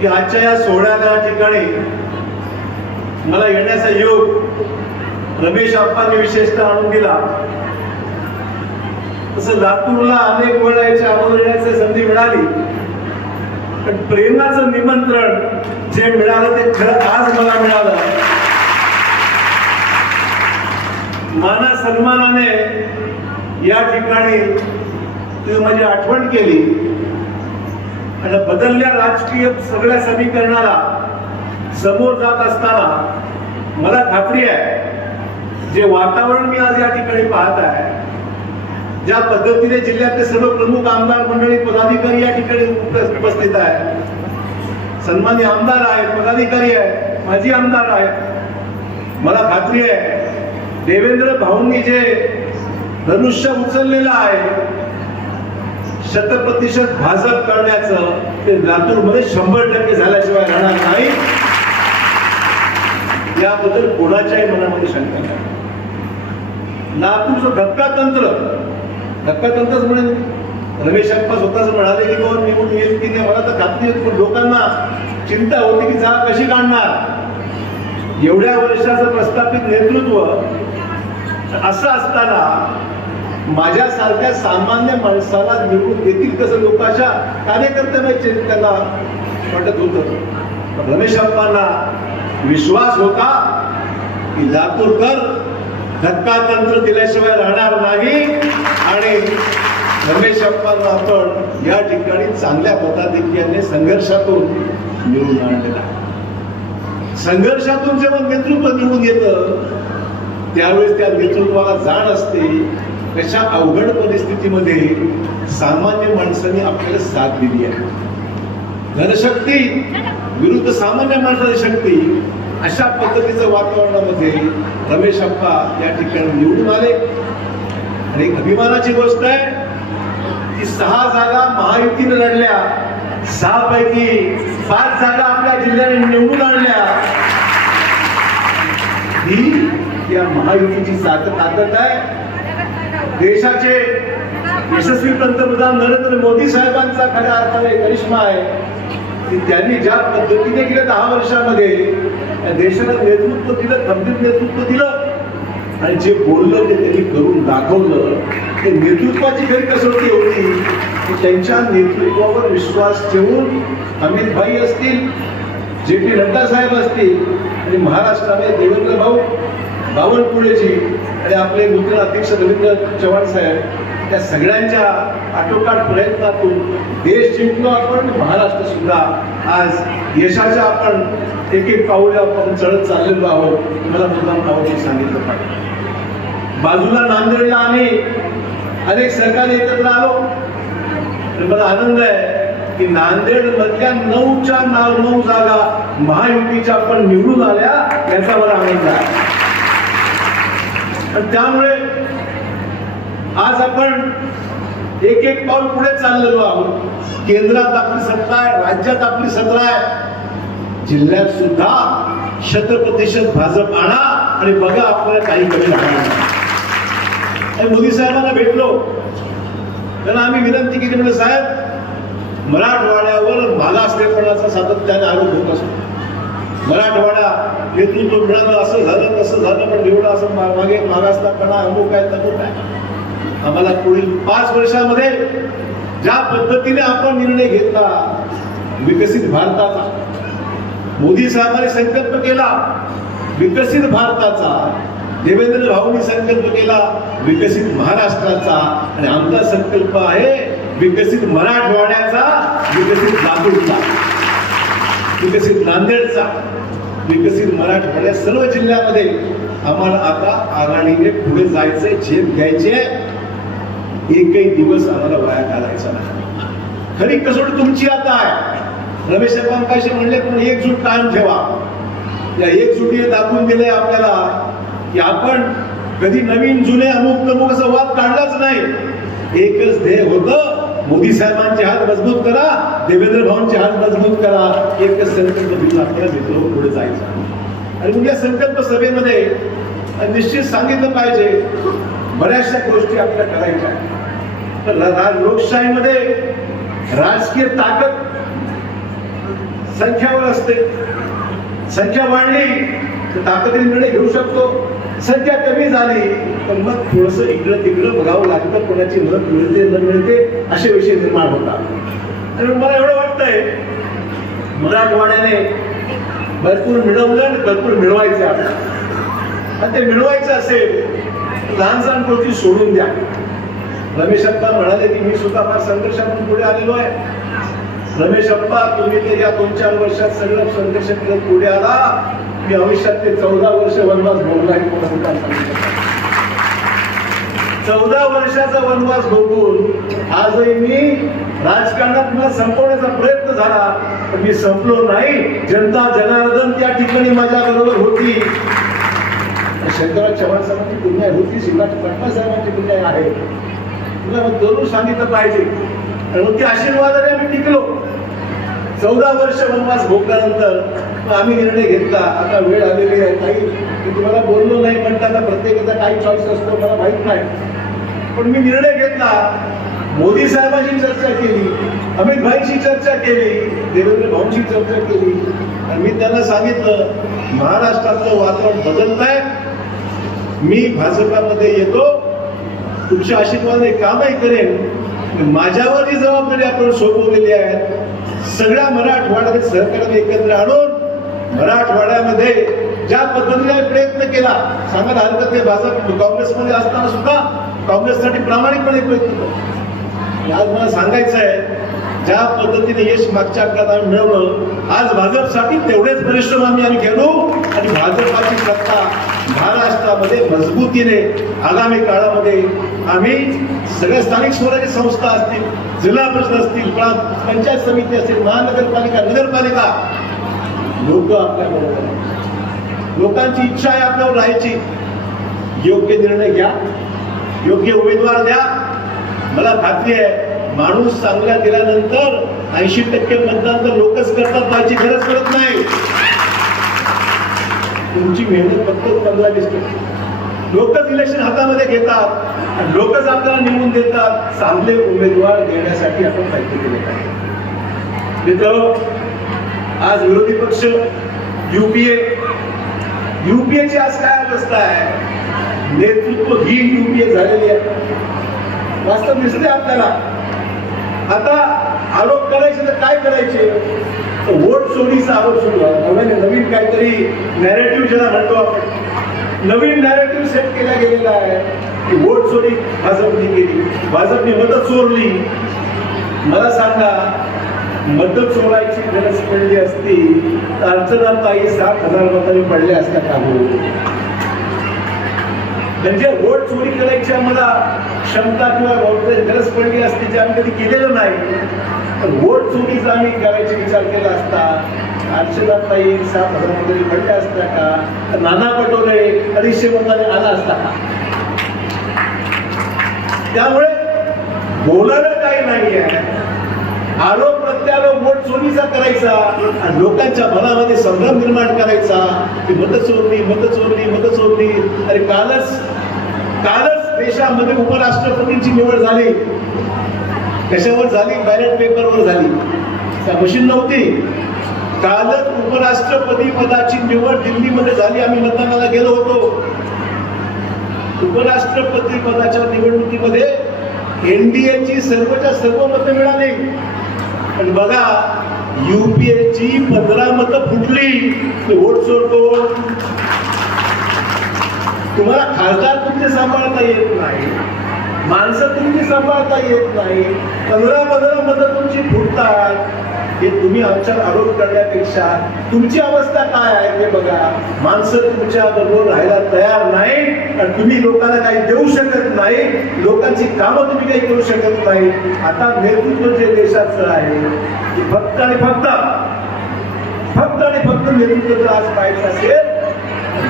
की आजच्या या सोहळ्याला ठिकाणी मला येण्याचा योग रमेश आप्पांनी विशेषतः आणून दिला. तसं लातूरला अनेक वेळा याच्या अगोदर येण्याची संधी मिळाली. पण प्रेमाचं निमंत्रण जे मिळालं ते खरं आज मला मिळालं. माना सन्मानाने या ठिकाणी तुम्ही माझी आठवण केली. आणि बदलल्या राजकीय सगळ्या समीकरणाला समोर जात असताना मला खात्री आहे जे वातावरण मी आज या ठिकाणी पाहत आहे ज्या पद्धतीने जिल्ह्यातले सर्व प्रमुख आमदार मंडळी पदाधिकारी या ठिकाणी उपस्थित आहे सन्मान्य आमदार आहेत पदाधिकारी आहेत माजी आमदार आहेत. मला खात्री आहे देवेंद्र भाऊंनी जे धनुष्य उचललेलं आहे शतप्रतिशत भाजप करण्याचं ते लातूरमध्ये शंभर टक्के झाल्याशिवाय राहणार नाही. याबद्दल कोणाच्याही मनामध्ये शंका नाही. लातूरचं धक्का तंत्र धक्का तंत्रच म्हणेन रमेश अप्पा स्वतःच म्हणाले की कोण निवडून येईल की नाही मला तर खात्री पण लोकांना चिंता होती की जागा कशी काढणार? एवढ्या वर्षाचं प्रस्थापित नेतृत्व असं असताना माझ्यासारख्या सामान्य माणसाला निवडून देतील कसं लोकांच्या कार्यकर्त्यामध्ये त्याला वाटत होतं. रमेश अप्पांना विश्वास होता की लातूरकर धक्का तंत्र दिल्याशिवाय राहणार नाही आणि रमेश अप्पांना आपण या ठिकाणी चांगल्या पदाधिकाऱ्याने संघर्षातून निवडून आणलेला संघर्षातून जेव्हा नेतृत्व निवडून येतं त्यावेळेस त्या नेतृत्वाला जाण असते. त्याच्या अवघड परिस्थितीमध्ये सामान्य माणसाने आपल्याला साथ दिली आहे. धनशक्ती विरुद्ध सामान्य माणसाची शक्ती अशा पद्धतीचं वातावरणामध्ये रमेश अप्पा या ठिकाणी निवडून आले. आणि अभिमानाची गोष्ट आहे की सहा जागा महायुतीने लढल्या सहा पैकी पाच जागा आपल्या जिल्ह्याने निवडून आणल्या. ही या महायुतीची ताकद आहे. देशाचे यशस्वी पंतप्रधान नरेंद्र मोदी साहेबांचा खऱ्या अर्थाने करिश्मा आहे. की त्यांनी ज्या पद्धतीने गेल्या दहा वर्षामध्ये देशाला नेतृत्व दिलं खंबीर नेतृत्व दिलं आणि जे बोललं ते त्यांनी करून दाखवलं ते नेतृत्वाची खरी कसोटी होती. की त्यांच्या नेतृत्वावर विश्वास ठेवून अमित भाई असतील जे पी नड्डा साहेब असतील आणि महाराष्ट्राने देवेंद्र भाऊ बावनकुळेजी आणि आपले नूतन अध्यक्ष रवींद्र चव्हाण साहेब त्या सगळ्यांच्या आटोकाट प्रयत्नातून देश जिंकलो आपण महाराष्ट्र सुद्धा. आज यशाच्या आपण एक एक पाऊल आपण चढत चाललेलो आहोत मला मुद्दाम नावाची सांगितलं पाहिजे. बाजूला नांदेडला आम्ही अनेक सरकारी एकत्र आलो. तर मला आनंद आहे की नांदेड मधल्या नऊच्या नाव नऊ जागा महायुतीच्या आपण निवडून आल्या याचा मला आनंद आहे. त्यामुळे आज आपण एक एक पाऊल पुढे चाललेलो आहोत. केंद्रात आपली सत्ता आहे राज्यात आपली सत्ता आहे. जिल्ह्यात सुद्धा शतप्रतिशत भाजप आणा आणि बघा आपल्याला काही कमी आणि मोदी साहेबांना भेटलो. त्यांना आम्ही विनंती केली म्हणजे साहेब मराठवाड्यावर मागासलेपणाचा सातत्याने आरोप होत असतो. मराठवाडा नेतृत्व मिळालं असं झालं तसं झालं पण निवडा असं मा- मागे मागासलेपणा अमुक आहे तमुक आहे. आम्हाला पुढील पाच वर्षामध्ये ज्या पद्धतीने आपण निर्णय घेतला विकसित भारताचा मोदी साहेबांनी संकल्प केला विकसित भारताचा देवेंद्र भाऊंनी संकल्प केला विकसित महाराष्ट्राचा आणि आमचा संकल्प आहे विकसित मराठवाड्याचा विकसित लातूरचा. विकसित नांदेडचा विकसित मराठवाड्या म्हणजे सर्व जिल्ह्यामध्ये आम्हाला आता आघाडीने पुढे जायचंय झेप घ्यायची आहे. एकही दिवस आम्हाला वाया घालायचा नाही. खरी कसोट तुमची आता आहे. रमेश पंकाशी म्हणले पण एकजूट कायम ठेवा. या एकजुटीने दाखवून दिलंय आपल्याला की आपण कधी नवीन जुने अमुक तमुक असा वाद काढलाच नाही. एकच ध्येय होतं मोदी साहेबांचे हात मजबूत करा देवेंद्र भाऊंचे हात मजबूत करा. एकच संकल्प दिला आपल्याला मित्र पुढे जायचं आणि मग या संकल्प सभेमध्ये निश्चित सांगितलं पाहिजे बऱ्याचशा गोष्टी आपल्या करायच्या तर लोकशाहीमध्ये राजकीय ताकद संख्यावर असते. संख्या वाढली तर ताकदीने निर्णय घेऊ शकतो. सध्या कमी झाली तर मग थोडस इकडं तिकडं बघावं लागतं कोणाची मदत मिळते न मिळते असे विषय निर्माण होतात. आणि मला एवढं वाटतंय मराठवाड्याने भरपूर मिळवलं आणि भरपूर मिळवायचं आहे. आपल्याला. आणि ते मिळवायचं असेल लहान सहान गोष्टी सोडून द्या. रमेश अप्पा म्हणाले की मी सुद्धा फार संघर्षातून पुढे आलेलो आहे. रमेश अप्पा तुम्ही ते या दोन चार वर्षात सगळं संघर्ष करत पुढे आला. मी आयुष्यात ते चौदा वर्ष वनवास भोगला हे कोणाला नाही. चौदा वर्षाचा वनवास भोगून आजही मी राजकारणात मला संपवण्याचा प्रयत्न झाला पण मी संपलो नाही. जनता जनार्दन त्या ठिकाणी माझ्या बरोबर होती. शंकरराव चव्हाण साहेबांची पुण्याई होती शिवराज पटना साहेबांची पुण्याई आहे. तुला मग जरूर सांगितलं पाहिजे. आणि मग ती आशीर्वादाने आम्ही टिकलो. चौदा वर्ष वनवास भोगल्यानंतर मग आम्ही निर्णय घेतला. आता वेळ आलेली आहे. काही मी तुम्हाला बोललो नाही म्हणताना प्रत्येकाचा काही चॉईस असतो मला माहीत नाही. पण मी निर्णय घेतला. मोदी साहेबांशी चर्चा केली. अमित भाईशी चर्चा केली. देवेंद्र भाऊंशी चर्चा केली. आणि मी त्यांना सांगितलं महाराष्ट्रातलं वातावरण बदलत आहे मी भाजपामध्ये येतो. तुमच्या आशीर्वादाने कामही करेन. माझ्यावर जी जबाबदारी आपण सोपवलेली आहे. सगळ्या मराठवाड्यात सहकार्याने एकत्र आणून मराठवाड्यामध्ये ज्या पद्धतीने प्रयत्न केला सांगायला हरकत ते भाजप काँग्रेसमध्ये असताना सुद्धा काँग्रेससाठी प्रामाणिकपणे प्रयत्न केला. आज मला सांगायचं आहे ज्या पद्धतीने यश मागच्या काळात आम्ही मिळवलं आज भाजपसाठी तेवढेच परिश्रम आम्ही आम्ही केलो आणि भाजपाची सत्ता महाराष्ट्रामध्ये मजबूतीने आगामी काळामध्ये आम्ही सगळ्या स्थानिक स्वराज्य संस्था असतील जिल्हा परिषद असतील पंचायत समिती असतील महानगरपालिका नगरपालिका लोक आपल्या बरोबर लोकांची इच्छा आहे आपल्यावर राहायची. योग्य निर्णय घ्या. योग्य उमेदवार द्या. मला खात्री आहे माणूस चांगला गेल्यानंतर ऐंशी टक्के मतदान तर लोकच करतात त्याची गरज पडत नाही. तुमची मेहनत फक्त पंधरा वीस टक्के. लोकच इलेक्शन हातामध्ये घेतात. आणि लोकच आपल्याला निवडून देतात. चांगले उमेदवार देण्यासाठी आपण काहीतरी केले पाहिजे. मित्र आज विरोधी पक्ष युपीए युपीएची आज काय अवस्था आहे? नेतृत्वहीन युपीए झालेली आहे. वास्तव दिसते आपल्याला. आता आरोप करायचे तर काय करायचे? वोट चोरीचा आरोप सुरू आहे. नव्याने नवीन काहीतरी नॅरेटिव्ह ज्याला म्हणतो आपण. नवीन नॅरेटिव्ह सेट केला गेलेला आहे. की वोट चोरी भाजपने केली. भाजपने मतं चोरली. मला सांगा मदत सोडायची गरज पडली असती तर अर्चनाताई सात हजार मतांनी पडल्या असत्या का म्हणजे वोट चोरी करायची आम्हाला क्षमता किंवा गरज पडली असती जे आम्ही कधी केलेलं नाही. तर वोट चोरीचा आम्ही करायचा विचार केला असता अर्चनाताई सात हजार मतांनी पडल्या असत्या का? तर नाना पटोले अडीचशे मताने आला असता का? त्यामुळे बोलायला काही नाही आहे आरोप प्रत्यारोप वोट चोरीचा करायचा आणि लोकांच्या मनामध्ये संभ्रम निर्माण करायचा की मत चोरली मत चोरली मत चोरली अरे कालच कालच देशामध्ये उपराष्ट्रपतींची निवड झाली. कशावर झाली? बॅलेट पेपरवर झाली. त्या मशीन नव्हती. कालच उपराष्ट्रपती पदाची निवड दिल्लीमध्ये झाली. आम्ही मतदानाला गेलो होतो. उपराष्ट्रपती पदाच्या निवडणुकीमध्ये एनडीएची सर्वच्या सर्व मतं मिळाली. पण बघा युपीएची पंधरा मतं फुटली. ते वोट सोडतो तुम्हाला खासदार तुमचे सांभाळता येत नाही. माणसं तुमची सांभाळता येत नाही. पंधरा पंधरा मतं तुमची फुटतात. हे तुम्ही आमच्यावर आरोप करण्यापेक्षा तुमची अवस्था काय आहे ते बघा. माणसं तुमच्या बरोबर राहायला तयार नाही आणि तुम्ही लोकांना काही देऊ शकत नाही लोकांची कामं तुम्ही काही करू शकत नाही आता नेतृत्व जे देशाचं आहे ते फक्त आणि फक्त फक्त आणि फक्त नेतृत्व जर आज पाहायचं असेल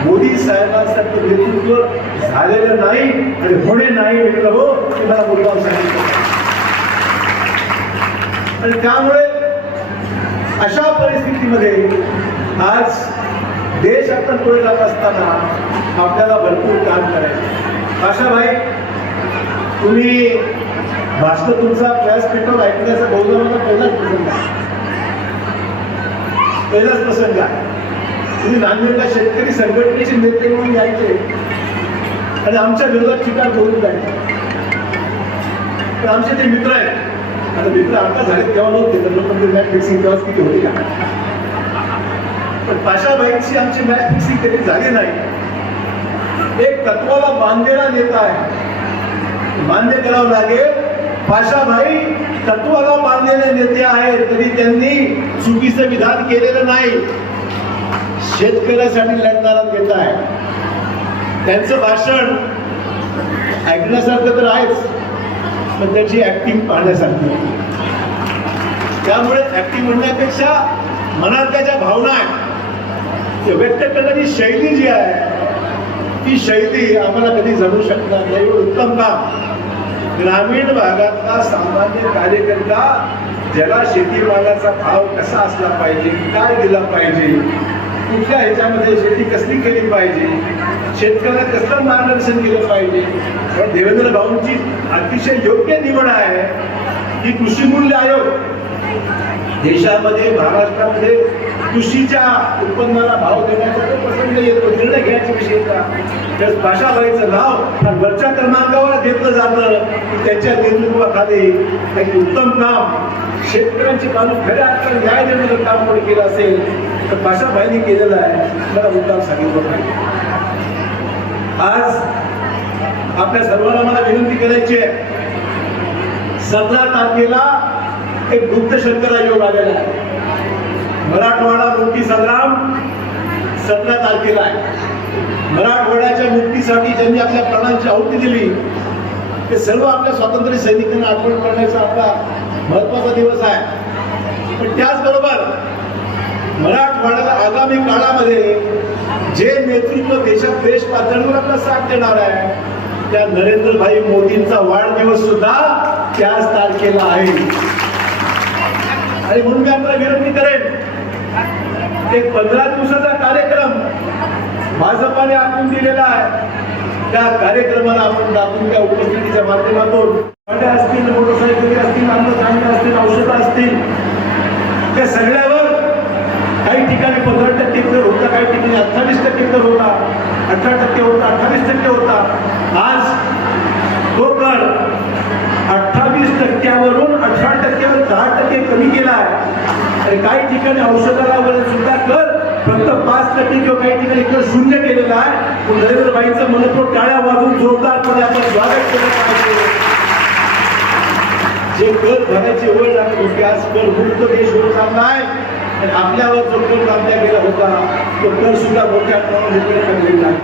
मोदी साहेबांसारखं नेतृत्व झालेलं नाही आणि होणे नाही म्हटलं हो तुम्हाला मुलगा सांगितलं आणि त्यामुळे अशा परिस्थितीमध्ये आज देश आता पुढे जात असताना आपल्याला भरपूर काम करायचं आशा भाई तुम्ही भाषण तुमचा व्यासपीठावर ऐकण्याचा बहुधा मला पहिलाच प्रसंग आहे. पहिलाच प्रसंग आहे. तुम्ही नांदेडला शेतकरी संघटनेचे नेते म्हणून यायचे आणि आमच्या विरोधात ठिकाण करून जायचे. तर आमचे ते मित्र आहेत. आता मित्र आमच्या झाले तेव्हा नव्हते तर लोक मॅच फिक्सिंग तेव्हाच किती होती का? पण पाशाबाईंची आमची मॅच फिक्सिंग कधी झाली नाही. एक तत्वाला बांधलेला नेता आहे. मान्य करावं लागेल. पाशाबाई तत्वाला बांधलेले नेते आहेत तरी त्यांनी चुकीचं विधान केलेलं नाही. शेतकऱ्यासाठी लढणारा नेता आहे. त्यांचं भाषण ऐकण्यासारखं तर आहेच. पण त्याची ऍक्टिंग पाहण्यासारखी त्यामुळे ऍक्टिंग म्हणण्यापेक्षा मनात त्याच्या भावना आहेत ते व्यक्त करण्याची शैली जी आहे ती शैली आम्हाला कधी जमू शकणार नाही. एवढं उत्तम काम ग्रामीण भागातला सामान्य कार्यकर्ता ज्याला शेतीमालाचा भाव कसा असला पाहिजे काय दिला पाहिजे कुठल्या ह्याच्यामध्ये शेती कसली केली पाहिजे? शेतकऱ्यांना कसलं मार्गदर्शन केलं पाहिजे? पण देवेंद्र भाऊंची अतिशय योग्य निवड आहे. की कृषी मूल्य आयोग देशामध्ये महाराष्ट्रामध्ये कृषीच्या उत्पन्नाला भाव देण्याचा तो प्रसंग येतो निर्णय घ्यायच्या विषयीचा त्या भाषाबाईचं नाव वरच्या क्रमांकावर घेतलं जातं. की त्याच्या नेतृत्वाखाली एक उत्तम काम शेतकऱ्यांची कामं खऱ्या अर्थाने न्याय देण्याचं काम कोणी केलं असेल? तर भाषाबाईंनी केलेलं आहे. मला मुद्दाम सांगितलं पाहिजे आज आपल्या सर्वांना मला विनंती करायची आहे. सतरा तारखेला एक गुप्त शंकरा योग आलेला आहे. मराठवाडा मुक्ती संग्राम सतरा तारखेला आहे. मराठवाड्याच्या मुक्तीसाठी ज्यांनी आपल्या प्राणांची आहुती दिली ते सर्व आपल्या स्वातंत्र्य सैनिकांना आठवण करण्याचा आपला महत्त्वाचा दिवस आहे. पण त्याचबरोबर मराठवाड्याला आगामी काळामध्ये जे नेतृत्व देशात देश पातळीवर आपला साथ देणार आहे त्या नरेंद्रभाई मोदींचा वाढदिवस सुद्धा त्याच तारखेला आहे. आणि म्हणून मी आपल्याला विनंती करेन एक पंधरा दिवसाचा कार्यक्रम भाजपाने आखून दिलेला आहे. त्या कार्यक्रमाला आपण दाखवून त्या उपस्थितीच्या माध्यमातून गाड्या असतील मोटरसायकली असतील अन्नधान्य असतील औषधं असतील त्या सगळ्यावर काही ठिकाणी पंधरा टक्के दर होता काही ठिकाणी अठ्ठावीस टक्के दर होता अठरा टक्के होता अठ्ठावीस टक्के होता. आज तो कर अठ्ठावीस टक्क्यावरून अठरा टक्क्यावर दहा टक्के कमी केला आहे आणि काही ठिकाणी औषधाला वगैरे सुद्धा कर फक्त पाच टक्के किंवा काही ठिकाणी कर शून्य केलेला आहे. नरेंद्रबाईंचं मनपूर टाळ्या वाजून जोरदारपणे आपण स्वागत केलं पाहिजे. जे कर भरायची वेळ लागत होती आज कर मुक्त देश होत चालला आहे आणि आपल्यावर जो कर लादला गेला होता तो कर सुद्धा मोठ्या प्रमाणात